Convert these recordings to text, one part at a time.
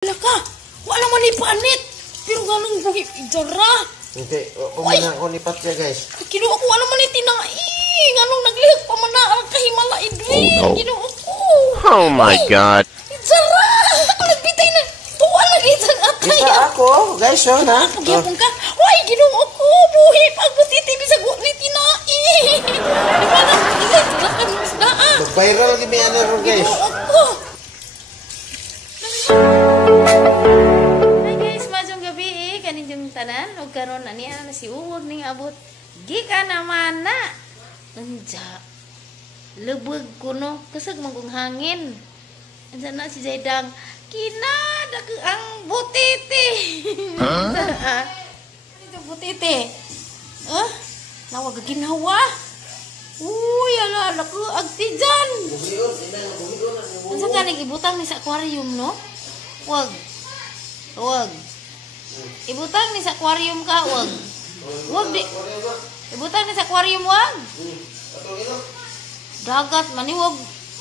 Wala ka, wala man ipanit. Pero ganang buhi ijara. Okay, kumana ko ni Patya guys. Kinuha ko wala man itinai. Ganong naglihok pa man na ang kahimala idwin. Oh, no. Kinuha ko. Oh my God. Ijara. Nagbitay na. Tuwa lagi isang atay. Kita ako, guys, oh, na. Pagyapon ka. Why, kinuha ko. Buhi pagbutiti bisag ni tinai. Di ba na? Ijara ka ng isdaan. Mag-viral lagi may ano ron guys. Kinuha ko. Hi guys, majong gabi kaninjong tanan og karon ani na si Uwog ning abot gikan naman na anja lebeg kuno keseg mangkung hangin anja na si Zaidang kina dakeang butiti itu butiti nawa gaginawa uy ala laku agtijan anja kaning ibutang ni sa aquarium no. Wag. Ibutang ni sa aquarium ka, wag. Wag di. Ibutang ni sa aquarium, wag. Dagat man ni wag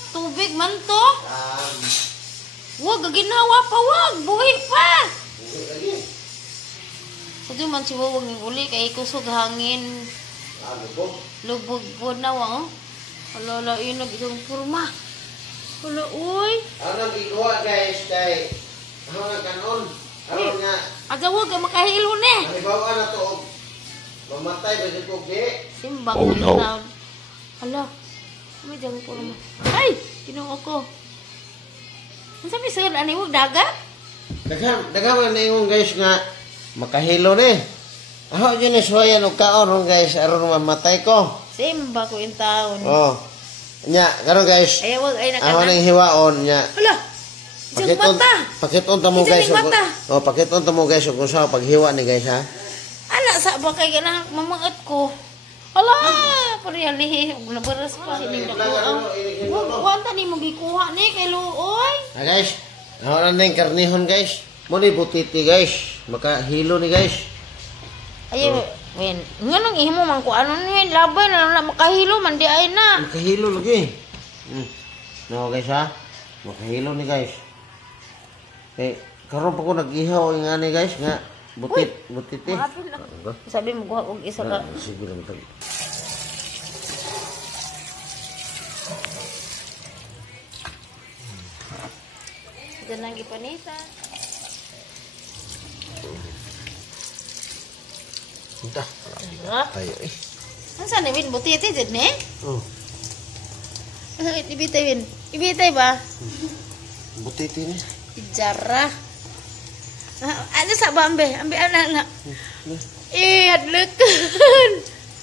tubig man to. Wag gaginawa pa, wag. Buhi pa. Sadyo man si wag ning uli kay kusog hangin. Lubog po na wa. Ala inog isang purma. Wala uy. Ano gikuha guys kay ano nga kanon? Ano nga? Aja wag makahilo ni. Halimbawa na to mamatay ba dito di? Simbang Oh, no. sound. Hala. May jang ko naman. Ay, kinuha ko. Ang sabi sir, ani wag dagat? Daghan na yung guys nga makahilo ni. Ako dyan iswayan o kaon guys aron mamatay ko. Simba ko yung taon. Oh. Nya, karon guys. Ay, wag ay Ako nakana. nang hiwaon nya. Hala. Jang mata. Pakiton tamo Ito guys. yung mata. Oh, pakiton tamo guys kung sa paghiwa ni guys ha. Ala sa ba kay ganang mamangat ko. Hala, pariya lihi nabaras pa hining dako. Wag ta ni mo gikuha ni kay luoy. Ah guys, ako na yung karnihon guys. Muli butiti guys. Makahilo ni guys. Ayo, wen. Nganong ihimo man ko ano ni laban na makahilo man di ay na. Makahilo lagi. No guys ha. Makahilo ni guys. Eh, karon pa ko nag-ihaw nga ni guys nga butiti. Maapil na. Sabi mo kuha og isa ka. Sige lang tag. Diyan lang gipanita. Entah. Hala. Ayo eh. Asa ni win butiti jud ni? Oh, Ibitay win. Ibitay ba? butiti ni. Ijara. Ano sa ba ambe? Ambe ana. Hadlekan.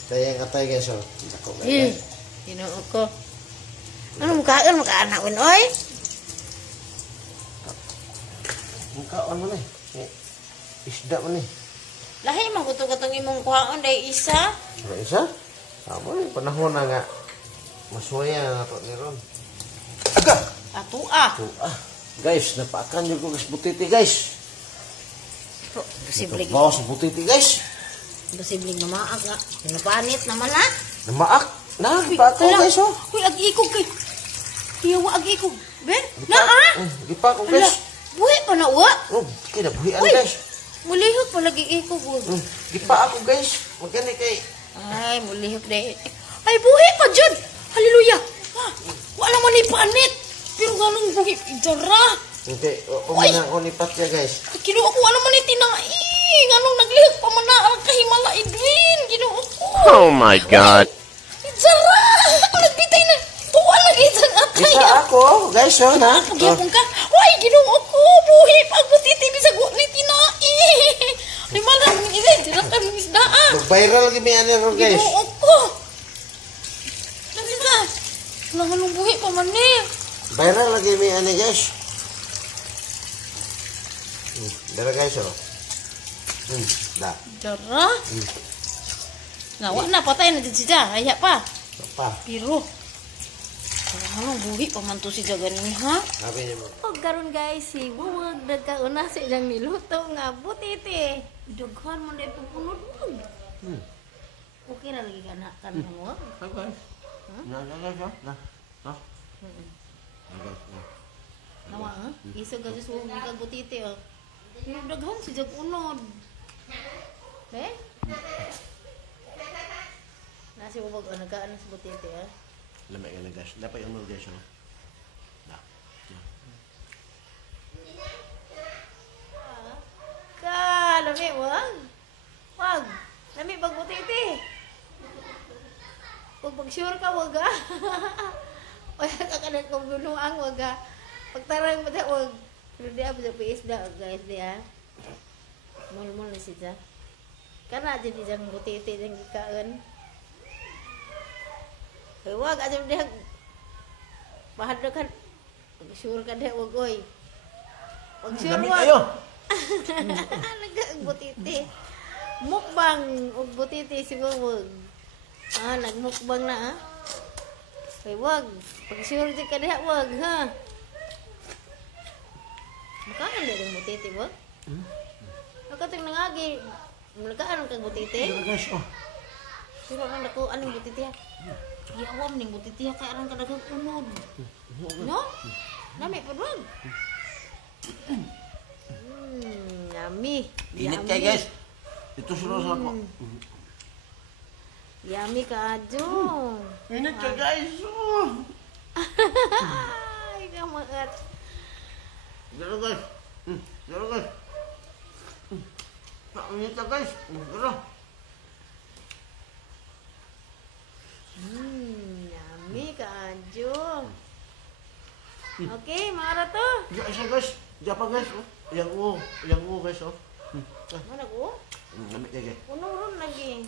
Kaya nga tayo guys oh. Dako Eh, guys. Ginoo ko. Ano mukhaan anak win oy? Mukhaan mo ni. Isda mo ni. Lahi man kuto-kutong imong kuhaon day isa. Ano isa? Tama ni panahon na nga. Masuya na to ni Ron. Aga! Ato Guys, napaakan yung guys butiti guys. Posible Bawa sa butiti guys. posible nga maag nga. Pinapanit naman ha. Namaak. Na, pako guys oh. Uy, ag-ikog kay. Iyawa ag-ikog. Ben, naa. Gipa ko Hala, guys. buhi pa na wa. Oh, kinabuhian Uy. guys. Mulihok pa lagi ikog. Gipa ako guys. Magkani kay. Ay, mulihok de. Ay, buhi pa jud. Hallelujah. Wala man ipanit. Pero ganun buhi ijara. Okay, umana ko ni Patya guys. Kinuha ko wala man itinai. Ganun naglihok pa man na ang kahimala idwin. Kinuha ko. Oh my God. Ijara. Nagbitay na. Tuwa lagi isang atay. Gipa ako guys oh na. Pagyapon ka. Why, ginoo ko. Buhi pagbutiti bisag ni tinai. Di malam ni isa ka ng isdaan. Mag-viral lagi may ano ron guys. Ginoo ko. Nagisa. Nanganong buhi pa man ni. Viral lagi may ano guys. Dara guys oh. Da. Jara. Nga, na patay na dyan siya. Haya pa. Pa. Pero. Nanganong buhi pa man to si Jaganin ha. Sabi niya mo. O karon guys, si Wuwag nagkauna sa ilang niluto nga butiti. Dughan mo na ipupunod mo. Okay na lagi ka na kanang mo. Okay. Na. Na. Mm. Nawa ha? Isog ka sa suwag ni kag butiti oh. Yung daghan si jag unod. Eh? Nasi ubag o nagkaan sa butiti ah. Lamay ka na guys. Dapat yung mga guys. Da. Ka, lami wag. Wag. Lami bag butiti. Pag sure ka wag ah. Wala ka kanang kumuluang wag ah. Pagtarang mo ta wag. Pero di ako sa isda guys di ah. Mulmul na siya. Kana jadi jang butiti jang ikaon. Wag aja dia bahad kan. Sure ka dia wag oy. Pag sure wag. Ayo. Nag butiti. Mukbang og butiti siguro wag. Ah, nagmukbang na ah. Kay wag. Pag sure di ka dia wag ha. Makaan dia ng butiti wag. Nakating nangagi. Mulagaan kang butiti. Ayo guys. Oh. Sino man dako anong butiti ha? Yawam ning butiti ha kay arang kadagang unod. No? Nami pa wag. Yummy. Init kay guys. Ito sunod sa ako. Yummy ka ajo. Init kay guys. Oh. Ay, kamat. Dalo guys. Dalo guys. Tak init ka guys. Dalo. Yummy ka ajo. Okay, mara to. Ya isa guys. Diyan pa guys. Oh. Yang u guys oh. Mana ko? Lamig kay guys. Uno-uno lagi.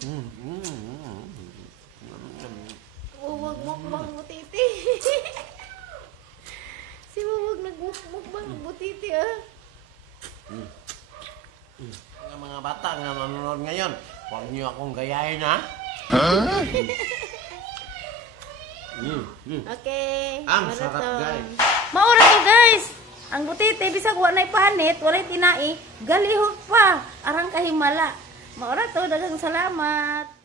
Wag mukbang butiti. Si Wag nagmukbang butiti ah. Ang mga bata nga nanonood ngayon, huwag niyo akong gayahin ha. Okay. Ang mara sarap to. guys. Maura to guys. Ang butiti bisag wa nay panit, walay tinai, galihok pa. Arang kahimala. Maura to, daghang salamat.